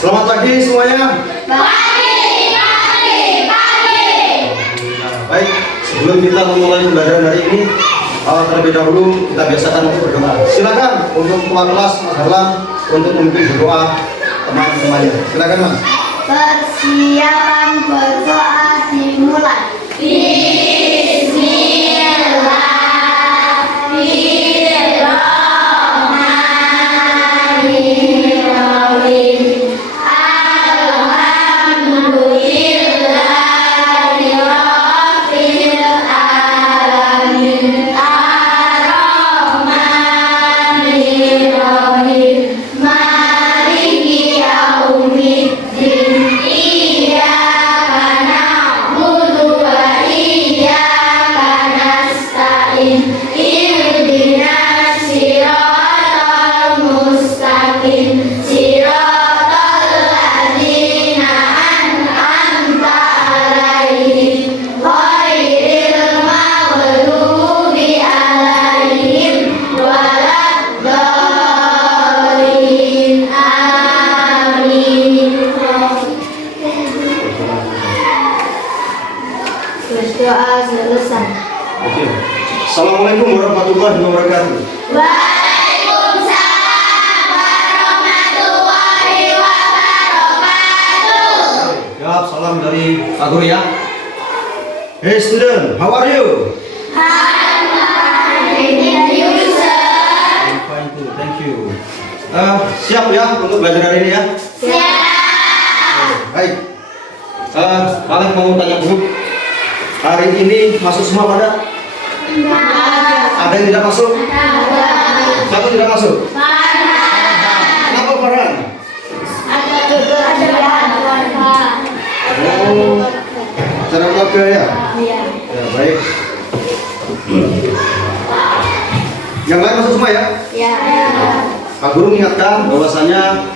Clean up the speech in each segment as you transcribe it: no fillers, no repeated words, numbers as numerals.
Selamat pagi semuanya. Baik, sebelum kita memulai pembelajaran hari ini, terlebih dahulu kita biasakan untuk berdoa. Silakan untuk ketua kelas Mas Harlam untuk memimpin berdoa teman-temannya. Silakan Mas. Persiapan berdoa dimulai. Berdoa selesai. Oke. Assalamualaikum warahmatullahi wabarakatuh. Waalaikumsalam warahmatullahi wabarakatuh. Ya, salam dari Pak Guru ya. Hey student, how are you? Fine too, thank you. Siap ya untuk belajar hari ini ya? Baik. Kalian mau tanya dulu. Hari ini masuk semua pada? Ada yang tidak masuk? Satu tidak masuk? Kenapa Farhan? Oh, cara keluarga ya? Ya, baik. Yang lain masuk semua ya? Pak Guru mengingatkan bahwasanya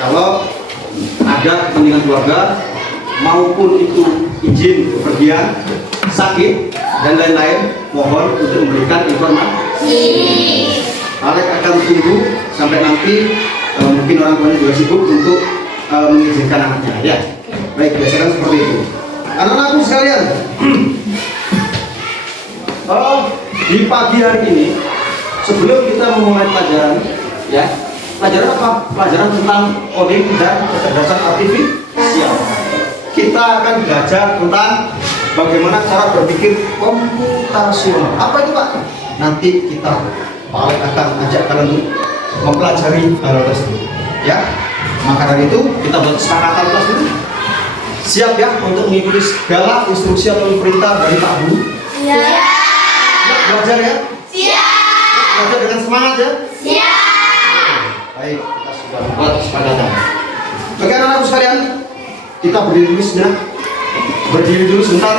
kalau ada kepentingan keluarga maupun itu izin bepergian, sakit dan lain-lain, mohon untuk memberikan informasi. Alek akan tunggu sampai nanti mungkin orang tuanya juga sibuk untuk mengizinkan anaknya ya. Baik, biasakan seperti itu. Anak-anakku sekalian, di pagi hari ini sebelum kita memulai pelajaran ya, pelajaran apa? Pelajaran tentang coding dan kecerdasan artifisial. Kita akan belajar tentang bagaimana cara berpikir komputasional. Apa itu Pak? Nanti kita Pak akan ajak kalian untuk mempelajari hal tersebut ya. Maka dari itu kita buat kesepakatan kelas dulu. Siap ya untuk mengikuti segala instruksi atau perintah dari Pak Guru? Siap. Siap belajar ya? Siap. Belajar dengan semangat ya? Siap. Baik, kita sudah membuat kesepakatan. Oke anak-anakku sekalian, kita berdiri dulu sebentar. Berdiri dulu sebentar.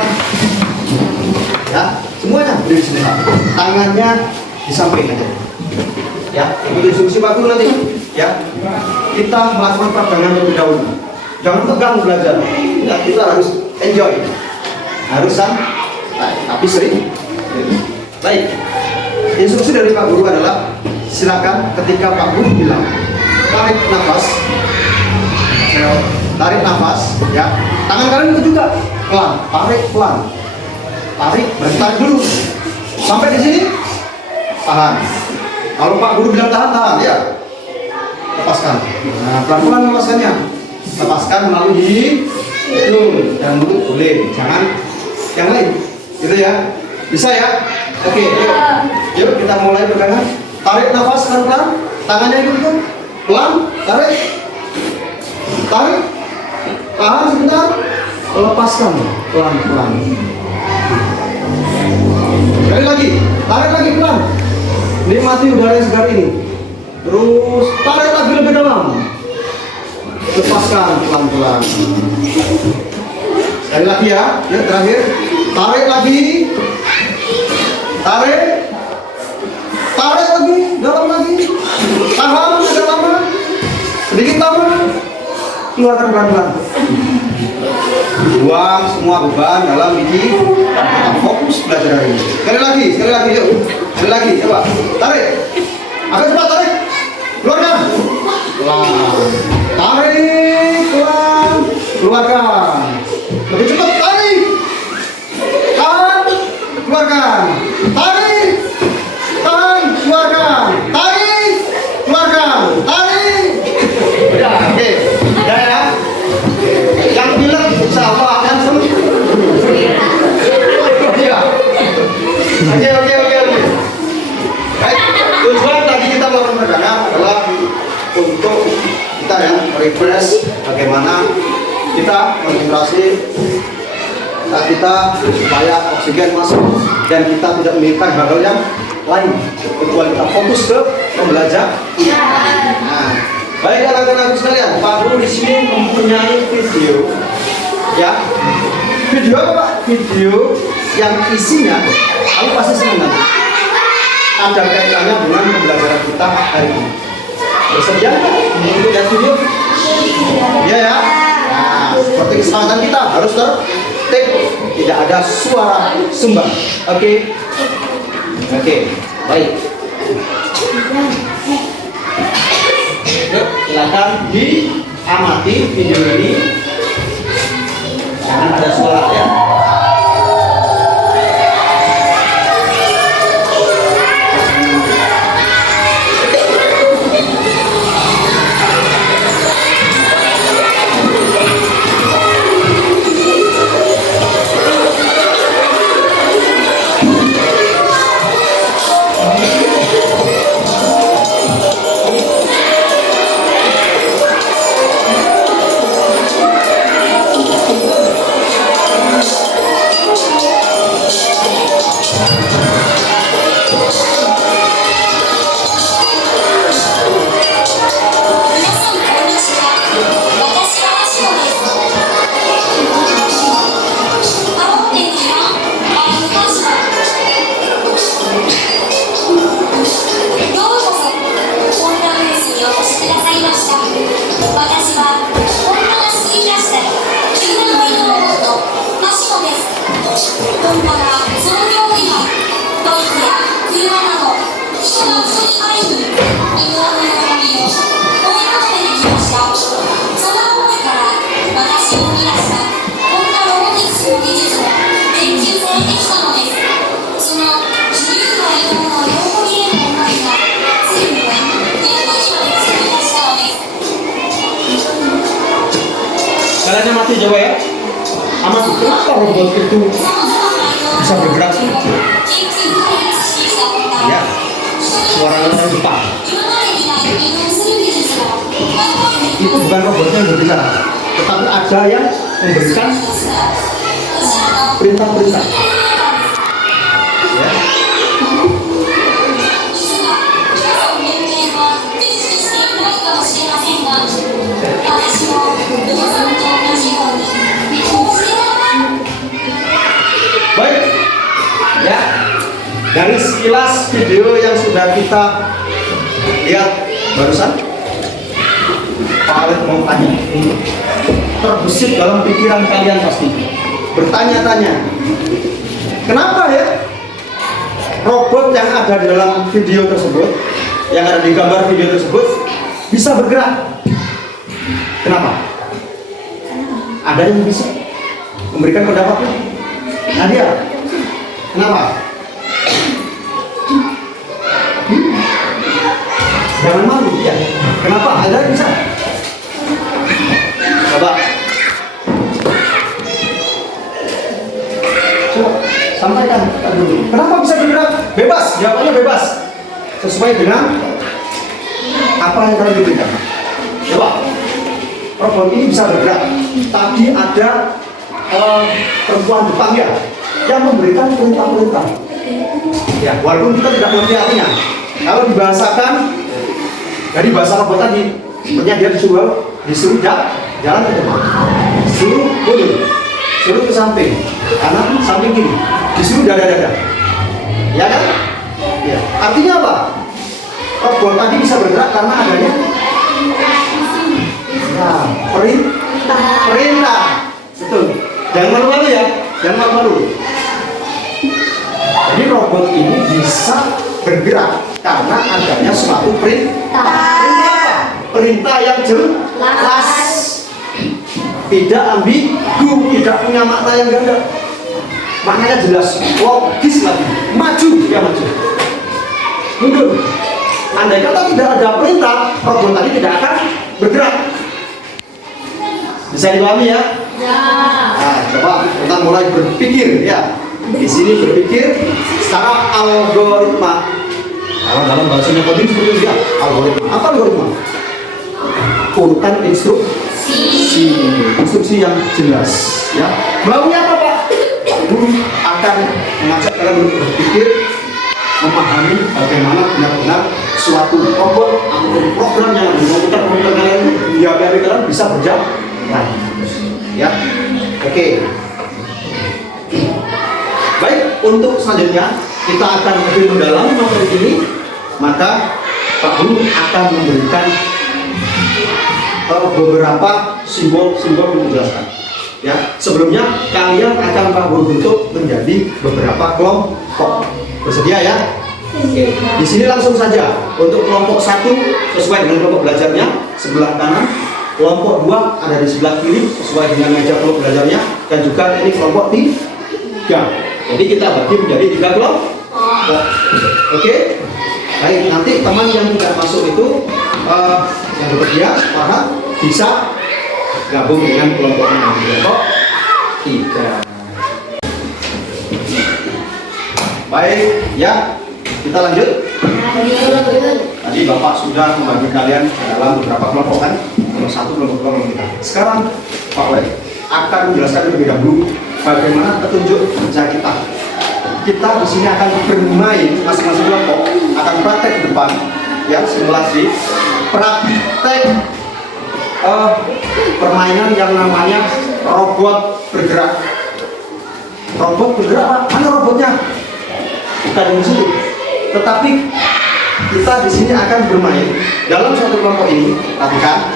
Ya, semuanya berdiri sebentar. Tangannya disampaikan aja. Ya, ikuti instruksi Pak Guru nanti. Ya, kita melakukan peregangan terlebih dahulu. Jangan tegang belajar. Ya, kita harus enjoy. Harus santai, tapi sering. Baik. Instruksi dari Pak Guru adalah silakan ketika Pak Guru bilang tarik nafas. Tarik nafas, ya. Tangan kalian itu juga pelan, tarik pelan. Tarik, berarti tarik dulu. Sampai di sini, tahan. Kalau Pak Guru bilang tahan, tahan, ya. Lepaskan. Nah, pelan-pelan lepaskannya. Lepaskan melalui hidung dan mulut boleh, jangan yang lain. Gitu ya. Bisa ya? Oke, yuk. Yuk kita mulai pegangan. Tarik nafas pelan-pelan. Tangannya itu pelan, tarik. Tarik. Tahan sebentar, lepaskan pelan-pelan. Sekali lagi, tarik lagi pelan. Nikmati udara yang segar ini. Terus tarik lagi lebih dalam. Lepaskan pelan-pelan. Sekali lagi ya, ya terakhir. Tarik lagi. Tarik. Tarik lagi, dalam lagi. Tahan agak lama. Sedikit lama. Keluarkan pelan-pelan. Buang semua beban dalam biji. Kita fokus belajar hari ini. Sekali lagi, yuk. Sekali lagi, coba. Tarik. Agak cepat tarik. Keluarkan. Pelan. Tarik. keluarkan. Lebih cepat, tarik. Tahan, keluarkan. Tarik. Tahan, keluarkan. Tarik. Keluarkan. Tarik. Ya, oke. Ya. Yang bilang insya Allah akan sembuh. Ya. Oke. Baik, tujuan tadi kita melakukan peregangan adalah untuk kita ya refresh bagaimana kita konsentrasi kita supaya oksigen masuk dan kita tidak memikirkan hal-hal yang lain kecuali kita fokus ke pembelajaran. Nah, baik anak-anak sekalian, Pak Guru di sini mempunyai video, ya. Video apa Pak? Video yang isinya, kamu pasti senang nanti. Ada kaitannya dengan pembelajaran kita hari ini. Bersedia nggak untuk lihat video? Iya ya. Nah, seperti kesepakatan kita harus tertib, tidak ada suara sumbang. Oke, baik. Yuk, silakan diamati video ini. Jangan ada suara ya. Kalian amati coba ya. Amati kenapa robot itu bisa bergerak sih? Ya, suaranya orang Jepang. Itu bukan robotnya yang berbicara, tetapi ada yang memberikan perintah-perintah. Ya. Baik, ya. Dari sekilas video yang sudah kita lihat barusan, Pak Alif mau tanya, terbesit dalam pikiran kalian pasti bertanya-tanya, kenapa ya robot yang ada di dalam video tersebut, yang ada di gambar video tersebut bisa bergerak? Kenapa? Ada yang bisa memberikan pendapatnya? Nadia, kenapa? Jangan malu, ya. Kenapa? Ada yang bisa? Coba. Coba sampaikan dulu. Kenapa bisa bergerak? Bebas, jawabannya bebas. Sesuai dengan apa yang kalian berikan. Coba. Robot ini bisa bergerak. Tadi ada perempuan Jepang ya yang memberikan perintah-perintah. Ya, walaupun kita tidak mengerti artinya. Kalau dibahasakan dari bahasa robot tadi, sepertinya dia disuruh jalan ke depan, disuruh mundur, disuruh ke samping, kanan, samping kiri, disuruh dada-dada. Ya kan? Ya. Artinya apa? Robot tadi bisa bergerak karena adanya perintah. Betul. Jangan malu-malu ya, jangan malu-malu. Jadi robot ini bisa bergerak karena adanya suatu perintah. Perintah apa? Perintah yang jelas. tidak ambigu, tidak punya makna yang ganda. Maknanya jelas, logis lagi. Maju, dia maju. Mundur. Andai kata tidak ada perintah, robot tadi tidak akan bergerak. Bisa dipahami ya? Ya. Nah, coba kita mulai berpikir ya. Di sini berpikir secara algoritma. Kalau dalam bahasanya coding seperti itu ya, algoritma. Apa algoritma? Urutan instruksi yang jelas ya. Maunya apa Pak? Guru akan mengajak kalian untuk berpikir, memahami bagaimana benar-benar suatu robot ataupun program yang dilakukan komputer kalian di HP kalian bisa berjalan. Ya, oke. Baik, untuk selanjutnya kita akan lebih mendalami materi ini, maka Pak Guru akan memberikan beberapa simbol-simbol yang menjelaskan. Ya, sebelumnya kalian akan Pak Guru bentuk menjadi beberapa kelompok. Bersedia ya? Oke. Di sini langsung saja untuk kelompok 1 sesuai dengan kelompok belajarnya sebelah kanan, kelompok 2 ada di sebelah kiri sesuai dengan meja kelompok belajarnya, dan juga ini kelompok 3. Jadi kita bagi menjadi 3 kelompok. Oke. Baik, nanti teman yang tidak masuk itu yang bekerja paham bisa gabung dengan kelompok 3. Baik, ya. Kita lanjut. Tadi Bapak sudah membagi kalian dalam beberapa kelompok kan? Kelompok 1, kelompok 2. Sekarang Pak Wei akan menjelaskan lebih dahulu bagaimana petunjuk kerja kita. Kita di sini akan bermain, masing-masing kelompok akan praktek di depan, ya, simulasi praktek permainan yang namanya robot bergerak. Robot bergerak Pak? Mana robotnya? Bukan di sini. Tetapi kita di sini akan bermain dalam suatu kelompok ini. Perhatikan,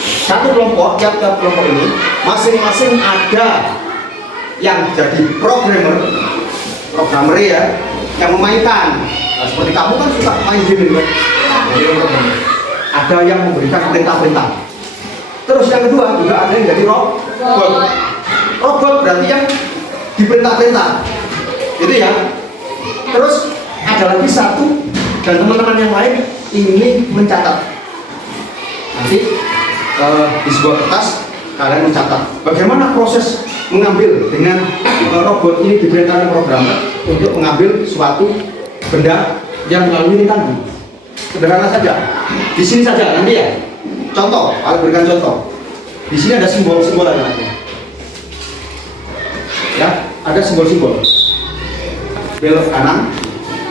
satu kelompok, tiap-tiap kelompok ini masing-masing ada yang jadi programmer ya, yang memainkan. Nah, seperti kamu kan suka main game kan? Ada yang memberikan perintah-perintah. Terus yang kedua juga ada yang jadi robot. Robot berarti yang diperintah-perintah, itu ya. Terus ada lagi satu dan teman-teman yang lain ini mencatat. Nanti di sebuah kertas kalian mencatat bagaimana proses mengambil dengan robot ini diperintahkan programmer untuk mengambil suatu benda yang melalui ini tadi. Sederhana saja. Di sini saja nanti ya. Contoh, aku berikan contoh. Di sini ada simbol-simbol nanti. Ya, ada simbol-simbol. Belok kanan,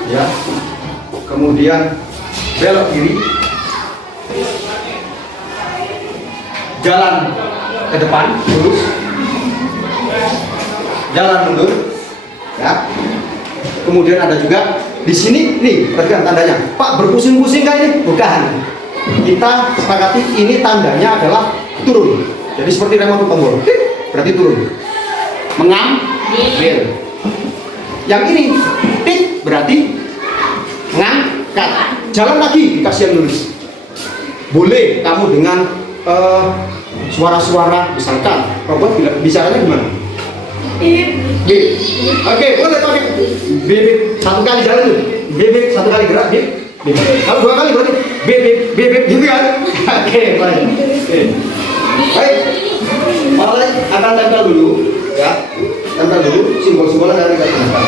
ya. Kemudian belok kiri. Jalan ke depan lurus. Jalan mundur, ya. Kemudian ada juga di sini, nih, perhatikan tandanya. Pak, berpusing-pusing kan ini? Bukan. Kita sepakati ini tandanya adalah turun. Jadi seperti remote tombol, berarti turun. Mengambil. Yang ini, tik, berarti ngangkat. Jalan lagi, dikasih yang lurus. Boleh kamu dengan suara-suara, misalkan robot bicaranya gimana? Bip. Oke, boleh pakai bip. Satu kali jalan tuh. Bip, satu kali gerak, bip. Kalau 2 kali berarti bip gitu kan? Oke, baik. Oke. Baik. Mulai akan tempel dulu, ya. Tempel dulu simbol-simbol yang kita gunakan.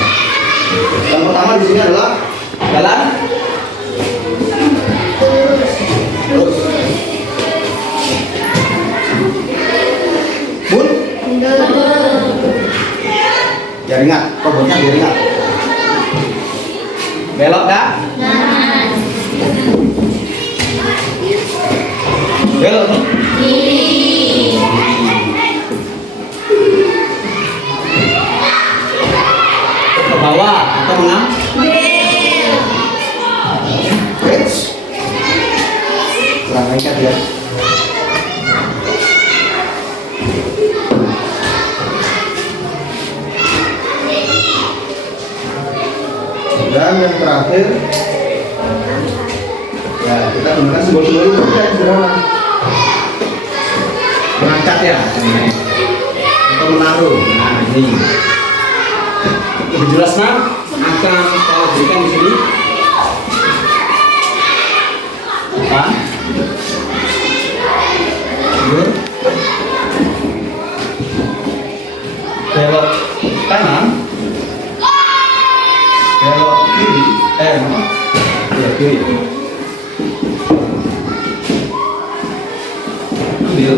Yang pertama di sini adalah jalan terus biar ingat, robotnya biar ingat. Belok dah. Belok kiri. Ke bawah atau mengambil. Kurang lengket ya. Dan yang terakhir, ya kita gunakan simbol-simbol itu ya, sederhana. Mengangkat berat ya. Untuk menaruh. Nah, ini. Lebih jelas nah, akan kalau berikan di sini. Depan. Belok kanan. Belok kiri. Mana? Ya, kiri. Ambil.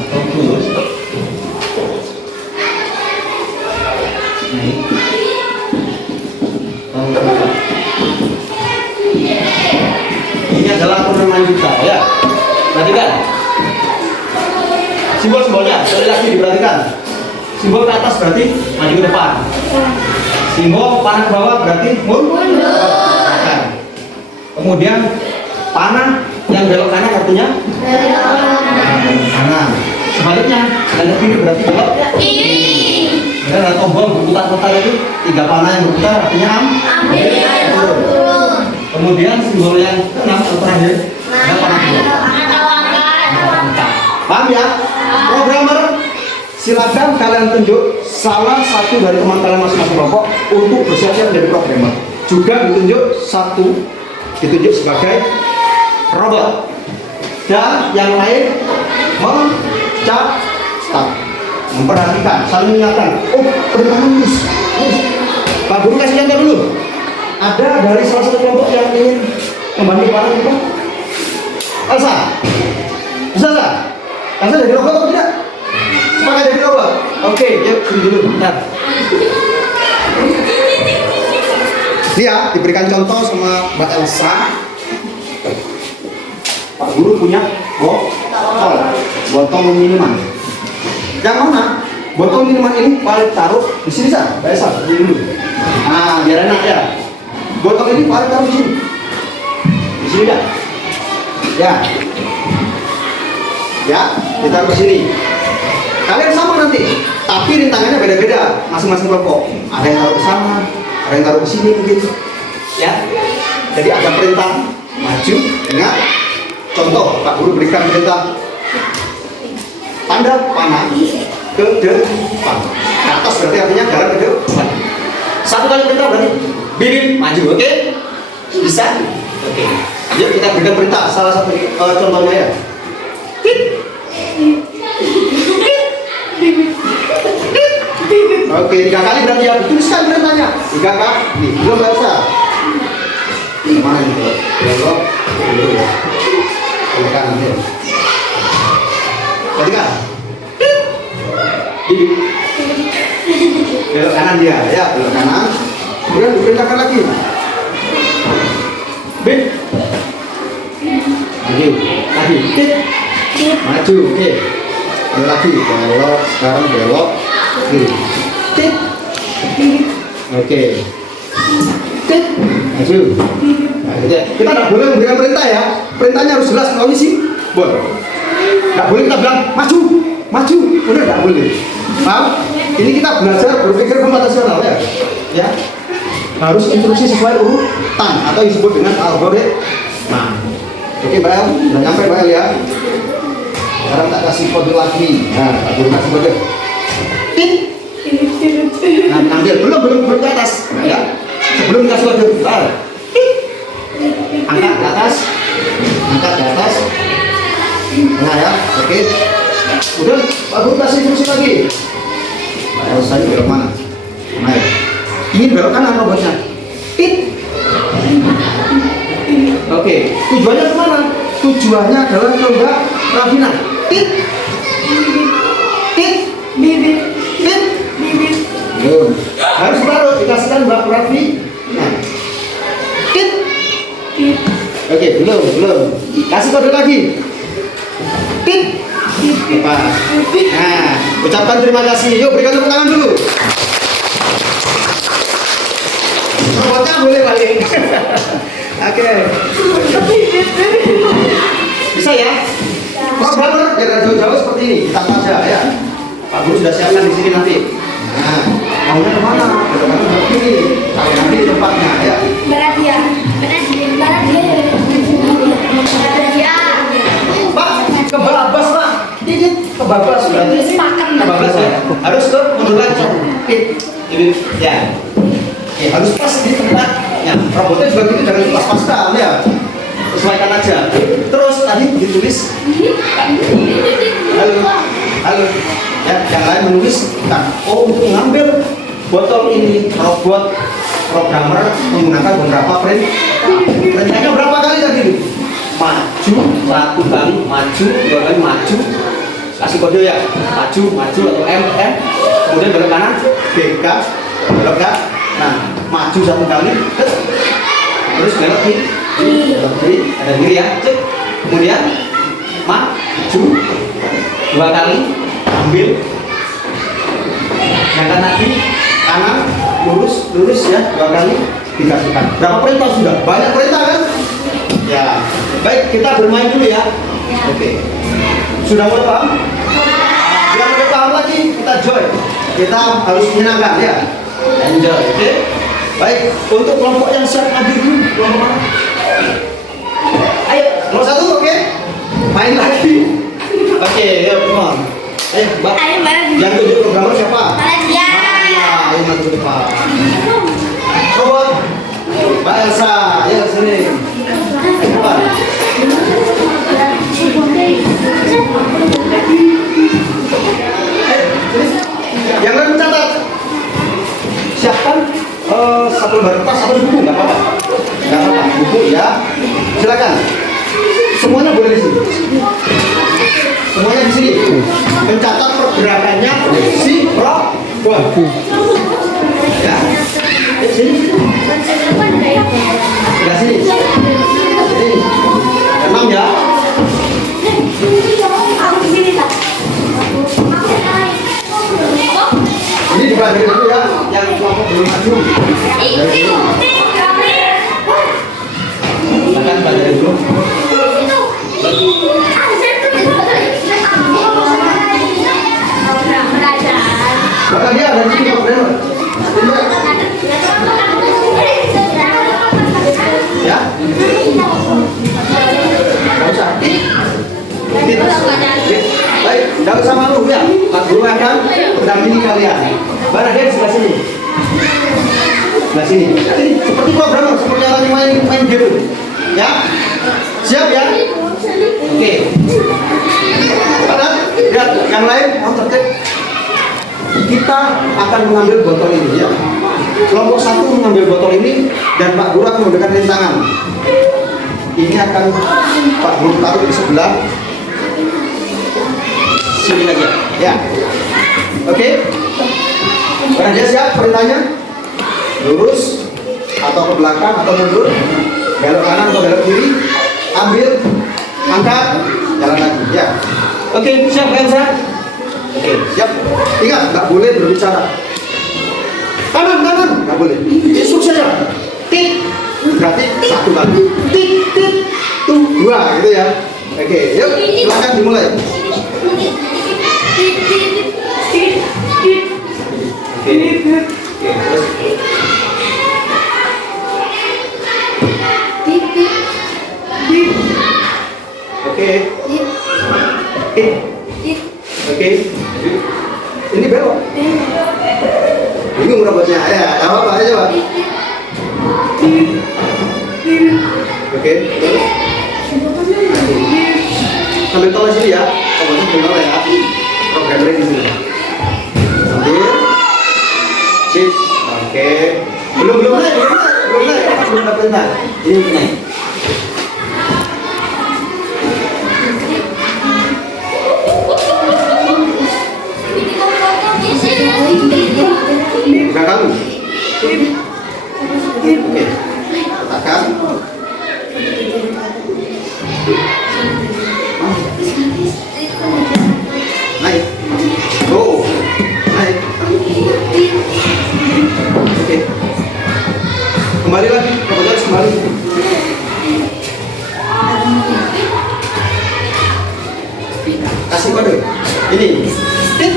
Atau terus. Naik. Ini adalah turnamen juga ya. Perhatikan. Simbol-simbolnya, sekali lagi diperhatikan. Simbol ke atas berarti maju ke depan. Simbol panah ke bawah berarti mundur. Kemudian panah yang belok kanan artinya kanan. Sebaliknya yang ke kiri berarti belok kiri. Dan ada tombol berputar-putar itu 3 panah yang berputar artinya ambil. Kemudian simbol yang keenam atau terakhir ada panah angkat. Paham ya? Programmer, silakan kalian tunjuk salah satu dari teman kalian masing-masing kelompok untuk bersiap-siap menjadi programmer. Juga ditunjuk sebagai robot. Dan yang lain mencatat, memperhatikan, saling mengingatkan. Oh, perintah lulus. Pak Guru kasih contoh dulu. Ada dari salah satu kelompok yang ingin membantu para kita? Elsa, bisa nggak? Elsa jadi robot atau tidak? Sepakat jadi robot? Oke, yuk dulu. Bentar. Ini ya, diberikan contoh sama Mbak Elsa. Pak Guru punya botol minuman. Yang mana? Botol minuman ini paling taruh di sini saja. Mbak Elsa, dulu. Nah, biar enak ya. Botol ini paling taruh di sini. Di sini ya. Ya. Ya, ditaruh di sini. Kalian sama nanti, tapi rintangannya beda-beda masing-masing kelompok. Ada yang taruh ke sana, ada yang taruh ke sini mungkin. Ya. Jadi ada perintah maju dengan contoh Pak Guru berikan perintah tanda panah ke depan. Ke atas berarti artinya jalan ke depan. Satu kali perintah berarti bibit maju, oke? Bisa? Oke. Yuk kita berikan perintah salah satu contohnya ya. Oke, 3 kali berarti ya. Tuliskan perintahnya. 3 kali. Nih, belum bahasa. Mana ini? Belok dulu ya. Belok kanan ya. Tadi kan? Ini. Belok kanan dia, ya, belok kanan. Kemudian diperintahkan lagi. Bit. Lagi. Bit. Maju, oke. Ini lagi, belok, sekarang belok kiri. Tit. Oke. Tit. Maju. Nah, gitu ya. Kita nggak boleh memberikan perintah ya. Perintahnya harus jelas. Kalau sih, boleh. Nggak boleh kita bilang maju, maju. Udah nggak boleh. Paham? Ini kita belajar berpikir komputasional ya. Ya. Harus instruksi sesuai urutan atau disebut dengan algoritma. Nah, oke Mbak El, udah nyampe Mbak El ya. Sekarang tak kasih kode lagi. Nah, tak boleh kasih kode. Pin. Nah, ambil belum ke atas. Nah, ya. Sebelum dikasih kode, bentar. Angkat ke atas. Angkat ke atas. Nah ya, oke. Udah, Pak Guru kasih instruksi lagi. Mbak Elsa ini belok mana? Nah, ya. Ini belok kanan robotnya. Pin. Oke, tujuannya kemana? Tujuannya adalah ke Mbak Rafina. Tit, tit, bibit, tit, bibit. Harus baru dikasihkan Mbak Rafi. Nah, tit, tit. Oke, belum. Kasih kode lagi. Tit, tit. Pas. Nah, ucapkan terima kasih. Yuk berikan tepuk tangan dulu. Robotnya boleh balik. Oke. Bisa ya? Programmer biar jauh-jauh seperti ini, kita saja ya. Pak Guru sudah siapkan di sini nanti. Nah, maunya kemana? Ke mana begini? Cari nanti tempatnya ya. Barat ya. Barat ya. Pak, ke Balabas kebablas berarti kebablas ya. Harus ke mundur lagi. Ini ya. Oke, harus pas di tempatnya. Robotnya juga gitu, jangan pas-pasan ya. Sesuaikan aja. Terus tadi ditulis halo. Ya, yang lain menulis. Nah, untuk mengambil botol ini robot programmer menggunakan beberapa perintahnya berapa kali tadi? Maju satu kali, maju dua kali, maju. Kasih kode ya, maju atau M, kemudian belok kanan, BK, belok kanan. Nah, maju satu kali, terus belok kiri, ada kiri ya, cek. Kemudian maju dua kali, ambil, yang lagi kanan, lurus ya, dua kali dikasihkan. Berapa perintah sudah? Banyak perintah kan? Ya, baik kita bermain dulu ya. Oke, sudah mulai paham? Biar lebih paham lagi, kita join. Kita harus menyenangkan ya. Enjoy, oke? Baik, untuk kelompok yang siap maju dulu, kelompok mana? Ayo, nomor satu, oke? Main lagi. Oke, yuk, come on. Ayo, Mbak. Yang tunjuk programmer siapa? Malaysia. Ayo maju ke depan. Coba, Mbak Elsa, ayo sini. Depan. Yang lain catat. Siapkan satu lembar kertas atau buku, nggak apa-apa. Nggak apa-apa, buku ya. Silakan. Semuanya boleh di sini. Semuanya di sini. Mencatat pergerakannya si robot. Ya. Sini. Enggak sini. Sini. 6 ya. Ini dipelajari dulu ya, yang kelompok belum maju. Silakan pelajari dulu. Maka dia ada di sini programmer. Ya. Enggak usah. Baik, enggak usah malu ya. Pak Guru akan mendampingi kalian. Mana dia di sebelah sini? Sebelah sini. Seperti programmer, seperti orang yang main game. Ya. Siap ya? Oke. Mana? Lihat yang lain, mau tertib. Kita akan mengambil botol ini ya. Kelompok satu mengambil botol ini dan Pak Guru akan memberikan rintangan. Ini akan Pak Guru taruh di sebelah sini aja. Ya. Oke. Karena dia siap perintahnya. Lurus atau ke belakang atau mundur, belok kanan atau belok kiri, ambil, angkat, jalan lagi. Ya. Oke, siap Elsa? Oke, siap. Ingat, nggak boleh berbicara. Kanan, nggak boleh. Instruksi saja. Tik, berarti satu kali. Tik, tuh dua, gitu ya. Oke, yuk, silakan dimulai. Oke, terus. Oke. Oke. Ini belok. Bingung robotnya. Ya, apa aja, Pak. Oke. Terus. Sambil tolong sini ya. Robotnya belok ya. Programnya di sini. Sambil. Sip. Oke. Belum naik. Belum dapat perintah. Ini naik. Enggak kamu. Oke. Letakkan. Naik. Go. Naik. Oke. Kembali lagi. Kamu harus kembali. Kasih kode. Ini. Tit.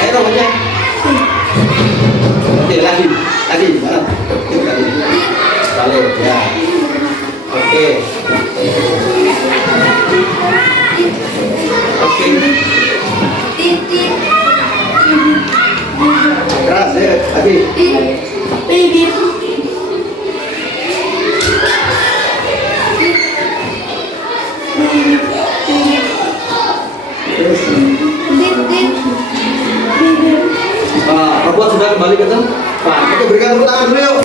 Ayo robotnya. lagi. Bip. Terus. Bip. Robot sudah kembali ke tempat. Oke, berikan tepuk tangan dulu yuk.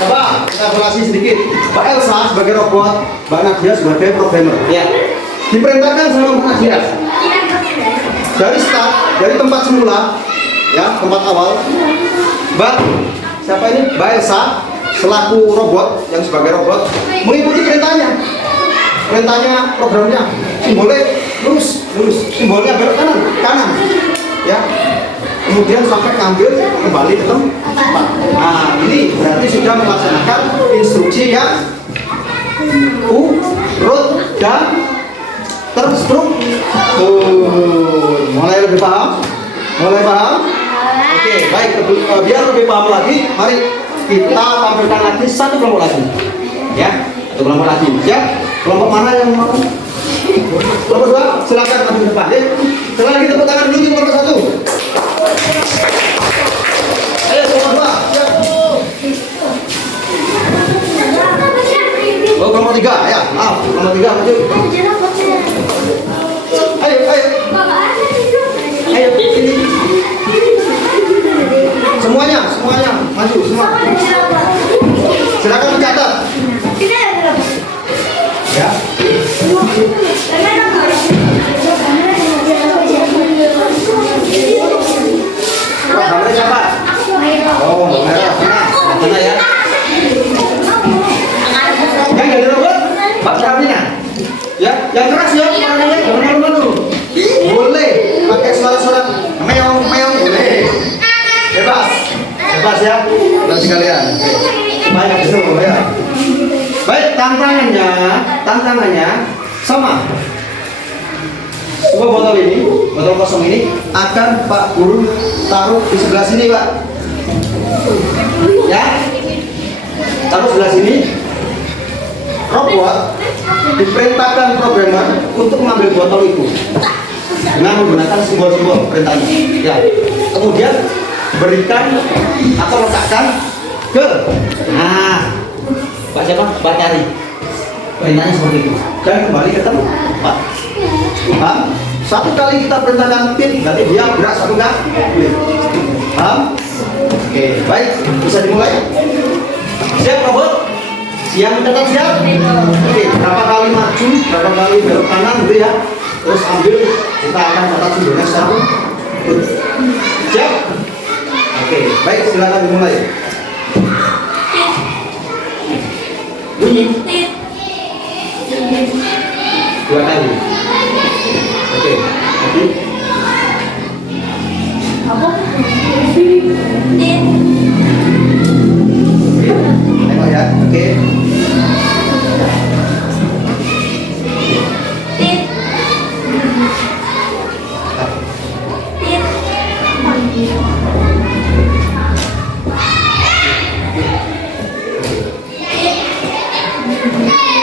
Coba kita evaluasi sedikit. Mbak Elsa sebagai robot, Mbak Nadia sebagai programmer. Ya. Diperintahkan sama Mbak Nadia dari start, dari tempat semula, ya tempat awal. Mbak, siapa ini? Mbak Elsa selaku robot yang sebagai robot mengikuti perintahnya programnya. Simbolnya lurus, simbolnya belok kanan, ya. Kemudian sampai ngambil kembali ke tempat. Nah, ini berarti sudah melaksanakan instruksi yang urut dan terstruktur. Mulai lebih paham? Oke, baik. Biar lebih paham lagi, mari kita tampilkan lagi satu kelompok lagi. Ya, satu kelompok lagi. Ya, kelompok mana yang mau? Kelompok 2, silakan maju depan. Ya. Sekali lagi tepuk tangan dulu kelompok 1. Ayo kelompok 2. Ya. Oh, kelompok 3 ya. Maaf, kelompok 3 maju. Ayo. Ayo sini. Semuanya maju semua. Silakan mencatat. Ya. Programnya siapa? Oh, merah. Mana ya? Yang jadi robot, Pak Sabrina. Ya, yang keras ya, suaranya jangan malu-malu. Boleh pakai suara-suara meong boleh. Bebas ya. Nanti kalian. Banyak dulu ya. Baik, tantangannya sama. Semua botol kosong ini akan Pak Guru taruh di sebelah sini, Pak. Ya, taruh sebelah sini. Robot diperintahkan programmer untuk mengambil botol itu dengan menggunakan simbol-simbol perintahnya. Ya, kemudian berikan atau letakkan ke Pak siapa? Pak Cari. Perintahnya seperti itu. Dan kembali ke tempat. Paham? Satu kali kita perintahkan tim, nanti dia gerak satu kali. Paham? Oke, baik. Bisa dimulai. Siap robot? Siap mencatat siap? Oke, berapa kali maju, berapa kali belok kanan gitu ya. Terus ambil, kita akan catat sumbernya secara betul. Siap? Oke, baik, silakan dimulai. Bunyi 2 kali. Oke, nanti tengok ya. Oke.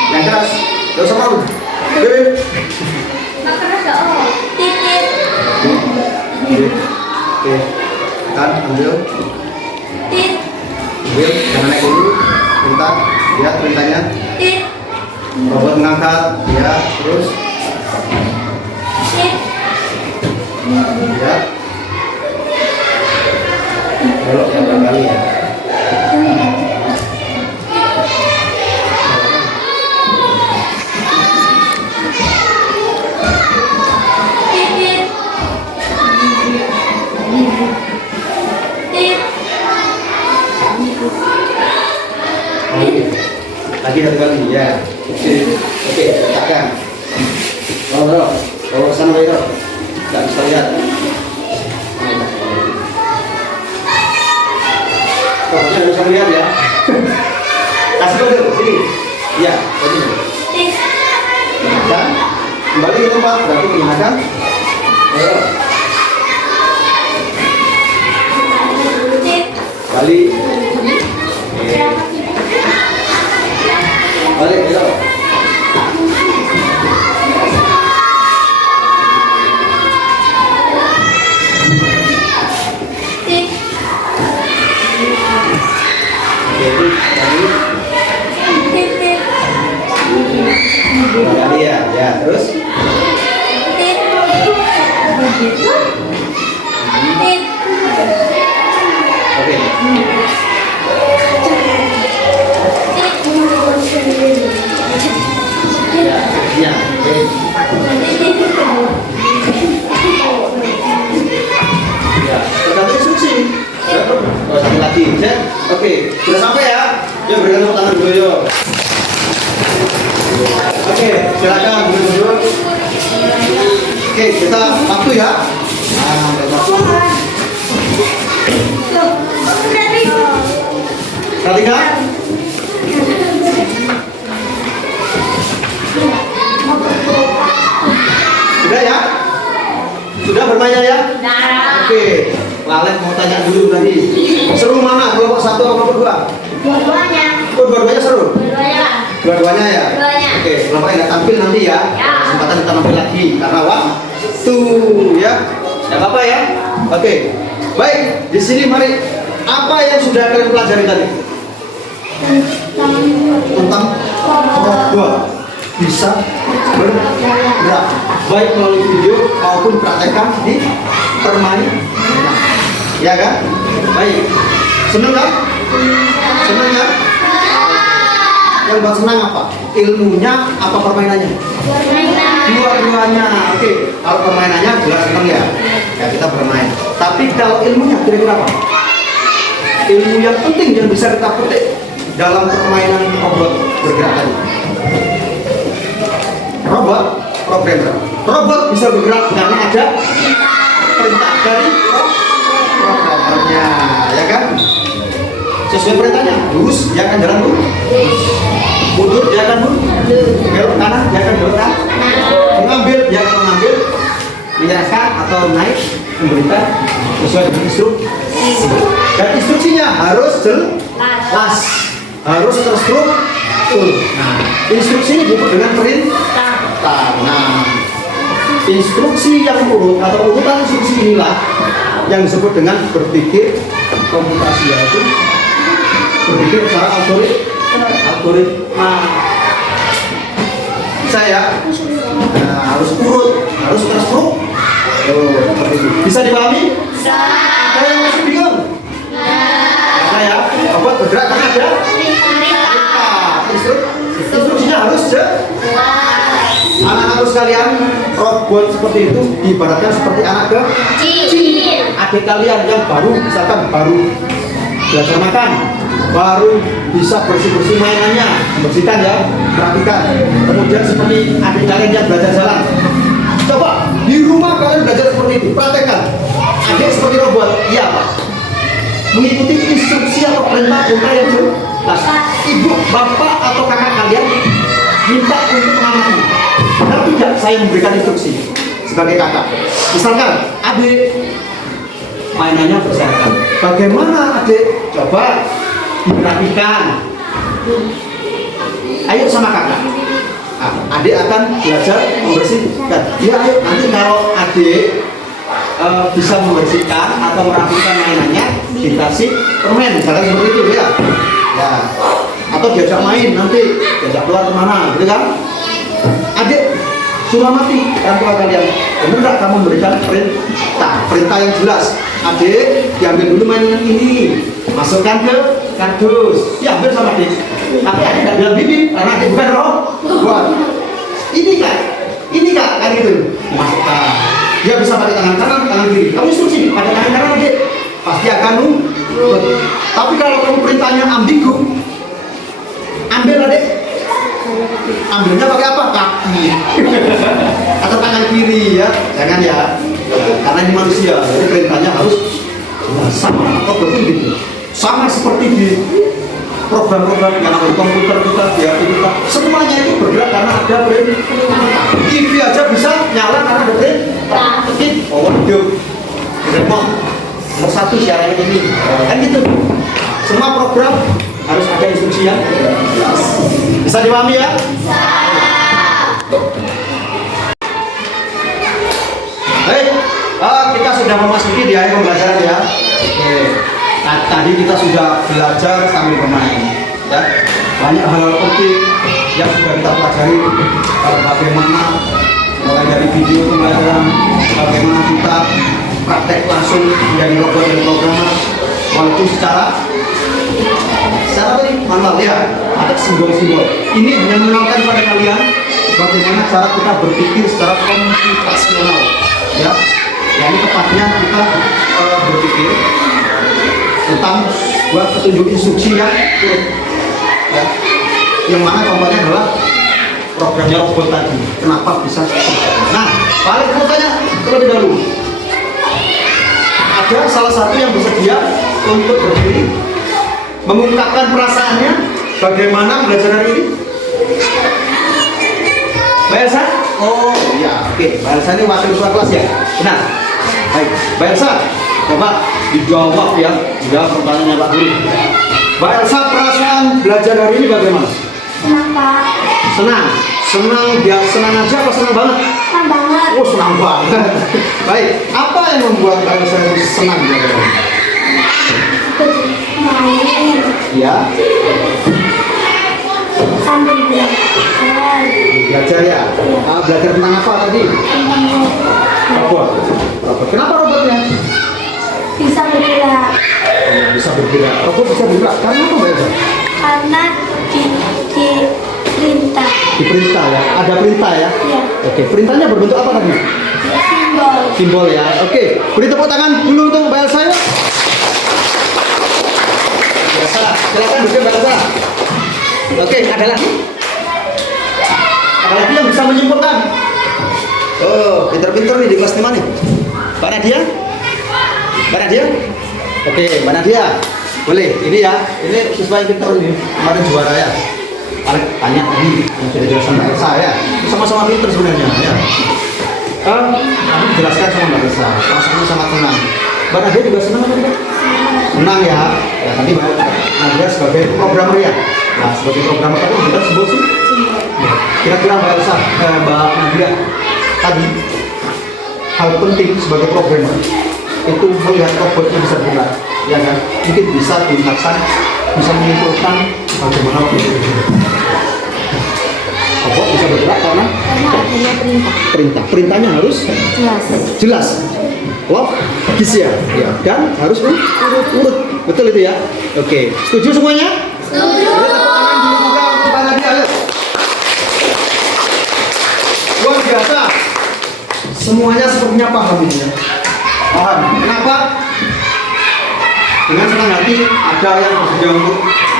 Yang keras, gak usah malu. Oke. Oke, kan ambil, jangan naik dulu, bentar, lihat perintahnya. Robot mengangkat, ya, terus, ya, belok ya berapa kali ya. Lagi satu kali ya. Oke, letakkan. Kalau sana Wiro, nggak bisa lihat. Kalau saya bisa lihat ya. Kasih kode sini. Ya, kode. Dan kembali ke tempat, berarti menggunakan. Balik. Balik, ayo. Ya, oke. Ya, tergantung instruksi. Ya, sekali lagi. Ya, oke, sudah sampai ya. Yuk berikan tepuk tangan dulu yuk. Oke, silakan duduk. Oke, kita waktu ya. Nah, perhatikan. Sudah ya? Sudah bermainnya ya? Oke, Lalek mau tanya dulu tadi. Seru mana? Kelompok 1 atau kelompok 2? Dua-duanya. Oh, dua-duanya seru? Dua-duanya lah. Dua-duanya ya? Dua-duanya. Oke, kelompok yang nggak tampil nanti ya. Ya. Kesempatan kita tampil lagi karena waktu ya. Tidak apa-apa ya. Oke. Baik, di sini mari. Apa yang sudah kalian pelajari tadi? Tentang robot bisa bergerak, baik melalui video maupun praktekkan di permainan. Ya kan? Baik. Senang kan? Senang kan? Yang buat senang apa? Ilmunya apa permainannya? Dua-duanya. Oke, kalau permainannya jelas senang ya. Ya kita bermain. Tapi kalau ilmunya kira-kira apa? Ilmu yang penting yang bisa kita petik dalam permainan robot bergerak tadi. Robot programmer. Robot bisa bergerak karena ada perintah dari programmernya, ya kan? Sesuai perintahnya, lurus dia akan jalan lurus, mundur dia akan mundur, belok kanan dia akan belok kanan, mengambil dia akan mengambil, menyerahkan atau naik memberikan sesuai dengan instruksi. Dan instruksinya harus jelas, harus terstruktur. Nah, instruksi ini disebut dengan perintah. Nah, instruksi yang urut atau urutan instruksi inilah yang disebut dengan berpikir komputasi, yaitu berpikir secara algoritma. Saya harus urut, harus terstruktur. Seperti itu. Bisa dipahami? Ada yang masih bingung? Saya robot bergerak karena ada instruksinya harus jelas. Anak-anakku sekalian, robot seperti itu diibaratkan seperti anak kecil. Adik kalian yang baru, misalkan baru belajar makan, baru bisa bersih-bersih mainannya, membersihkan ya, perhatikan. Kemudian seperti adik kalian yang belajar jalan. Coba di rumah kalian belajar seperti itu, praktekkan. Adik seperti robot, iya Pak. Mengikuti instruksi atau perintah-perintah yang jelas. Ibu, bapak atau kakak kalian minta untuk mengamati. Benar tidak saya memberikan instruksi sebagai kakak. Misalkan adik mainannya berserakan. Bagaimana adik? Coba diperhatikan. Ayo sama kakak. Nah, adik akan belajar membersihkan. Ya ayo nanti kalau adik bisa membersihkan atau merapikan mainannya, dikasih permen, misalnya seperti itu ya. Ya. Atau diajak main nanti, diajak keluar kemana, gitu kan? Adik, suruh mati orang tua kalian. Benar nggak kamu memberikan perintah yang jelas? Adik, diambil dulu mainan ini, masukkan ke kardus, diambil sama adik. Tapi adik nggak bilang bibi, karena adik bukan robot. Ini kak, kan gitu. Masukkan. Dia bisa pakai tangan kanan, tangan kiri. Kamu instruksi, pakai tangan kanan adik, pasti akan nurut. Tapi kalau kamu perintahnya ambigu, ambil adik, ambilnya pakai apa? Kaki atau tangan kiri ya, jangan ya, karena ini manusia, jadi perintahnya harus sama atau betul sama seperti di program-program yang ada di komputer kita, di HP kita, semuanya itu bergerak karena ada perintah. TV aja bisa nyala karena ada perintah. Ketik power video, remote, nomor 1 siaran ini, kan gitu. Semua program harus ada instruksi yang jelas. Bisa dipahami ya? Bisa. Baik, kita sudah memasuki di akhir pembelajaran ya. Oke. Nah, tadi kita sudah belajar sambil bermain, ya. Banyak hal-hal penting yang sudah kita pelajari. Bagaimana mulai dari video pembelajaran, bagaimana kita praktek langsung menjadi robot dan programmer, walaupun secara tadi manual ya, ada simbol-simbol. Ini hanya mengenalkan pada kalian bagaimana cara kita berpikir secara komputasional, ya. Yang tepatnya kita berpikir tentang buat petunjuk instruksi yang turut, ya. Yang mana contohnya adalah programnya robot tadi. Kenapa bisa seperti itu? Nah, balik mau tanya terlebih dahulu. Ada salah satu yang bersedia untuk berdiri mengungkapkan perasaannya bagaimana belajar hari ini? Mbak Elsa? Oh iya, oke. Mbak Elsa ini wakil ketua kelas ya? Benar. Baik, Mbak Elsa, coba dijawab ya. Jawab pertanyaannya Pak Guru. Mbak Elsa, perasaan belajar hari ini bagaimana? Senang Pak. Senang. Senang dia senang aja apa senang banget? Senang banget. Oh senang banget. Baik, apa yang membuat Mbak Elsa itu senang belajar hari ini? Main. Ya. Sambil belajar. Belajar ya? Belajar tentang apa tadi? Tentang Robot. Robot. Kenapa robotnya? bisa bergerak. Bisa bergerak. Robot bisa bergerak. Karena apa Mbak Elsa? Karena di perintah. Diperintah ya? Ada perintah ya? Iya. Oke, perintahnya berbentuk apa tadi? Simbol. Simbol ya. Oke, beri tepuk tangan dulu untuk Mbak Elsa ya. Biasa, silakan duduk Mbak Elsa. Oke, ada lagi? Ada lagi yang bisa menyimpulkan? Oh, pinter-pinter nih di kelas 5 nih. Mbak Nadia? Mbak Nadia? Oke, Mbak Nadia. Boleh, ini ya. Ini siswa yang pinter ini. Kemarin juara ya. Tanya tadi yang sudah jelaskan Mbak Elsa ya. Sama-sama pinter sebenarnya ya. Aku jelaskan sama Mbak Elsa. Perasaannya sangat senang. Mbak Nadia juga senang apa tidak? Senang ya. Ya tadi Mbak Nadia sebagai programmer ya. Nah, sebagai programmer tadi kita sebut sih. Ya. Kira-kira Mbak Elsa, Mbak Nadia tadi hal penting sebagai programmer itu melihat robotnya bisa bergerak, ya kan? Mungkin bisa diungkapkan, bisa menyimpulkan bagaimana robot itu bergerak. Robot bisa bergerak karena adanya perintah. Perintahnya harus Jelas. jelas, logis ya, dan harus urut. Betul itu ya? Oke, setuju semuanya? Setuju. Tepuk tangan dulu juga untuk Mbak Nadia, ayo. Luar biasa. Semuanya sepertinya paham ini ya. Paham. Kenapa? Dengan senang hati ada yang bersedia untuk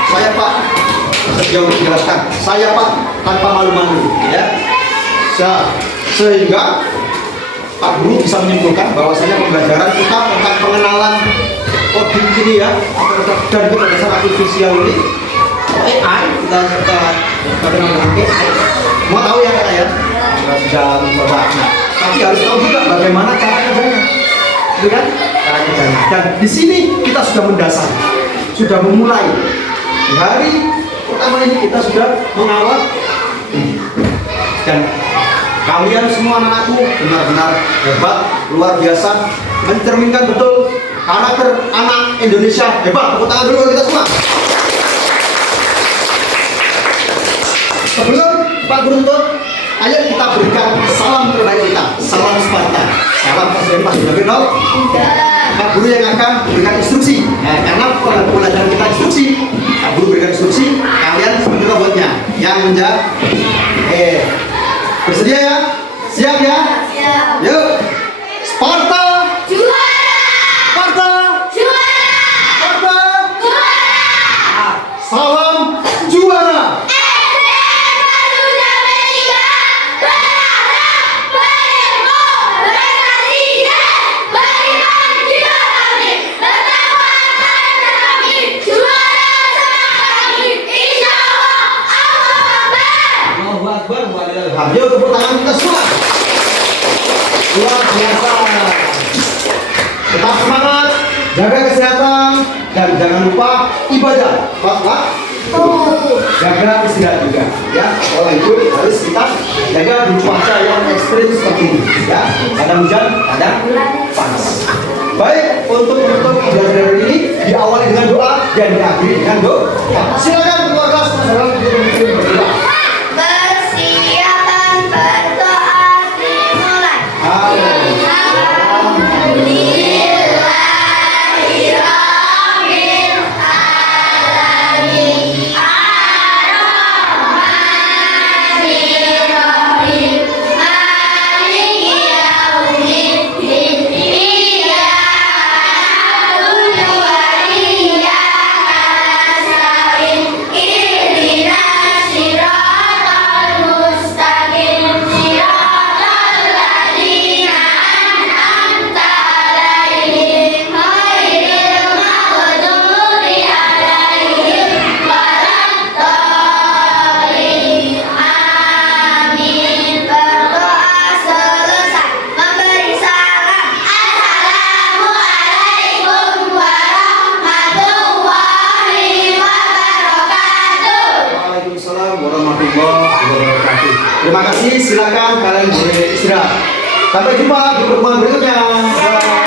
saya Pak, bersedia untuk menjelaskan. Saya Pak, tanpa malu-malu ya. Sehingga Pak Guru bisa menyimpulkan bahwasanya pembelajaran kita tentang pengenalan coding ini ya, dan kecerdasan artifisial ini AI, kita kenal AI. Mau tahu ya kata ya? Sudah mencoba. Nah, tapi harus tahu juga bagaimana cara kerjanya, gitu kan? Cara kerjanya. Dan di sini kita sudah mendasar, sudah memulai. Di hari pertama ini kita sudah mengawal dan kalian semua anak-anakku benar-benar hebat, luar biasa, mencerminkan betul karakter anak Indonesia hebat. Tepuk tangan dulu kita semua. Sebelum Pak Guru tutup, ayo kita berikan salam terbaik kita, salam Sparta, salam Presiden Pak Jokowi. Pak Guru yang akan berikan instruksi, karena pelajaran kita instruksi, Pak Guru berikan instruksi, kalian seperti robotnya yang menjawab. Bersedia ya? Siap ya? Siap. Yuk, Sparta! Juara. Sparta! Juara. Sparta! Juara. Salam juara! Yuk, tepuk tangan kita semua. Luar biasa. Tetap semangat, jaga kesehatan, dan jangan lupa ibadah. Pak, jaga istirahat juga. Ya, kalau itu harus kita jaga di cuaca yang ekstrim seperti ini. Ya, kadang hujan, kadang panas. Baik, untuk menutup pembelajaran ini diawali dengan doa dan diakhiri dengan doa. Silakan keluarga saudara untuk berdoa. Persiapan berdoa dimulai. Amin. Alhamdulillahirrahmanirrahim. warahmatullahi wabarakatuh. Terima kasih, silakan kalian boleh istirahat. Sampai jumpa di pertemuan berikutnya. Bye.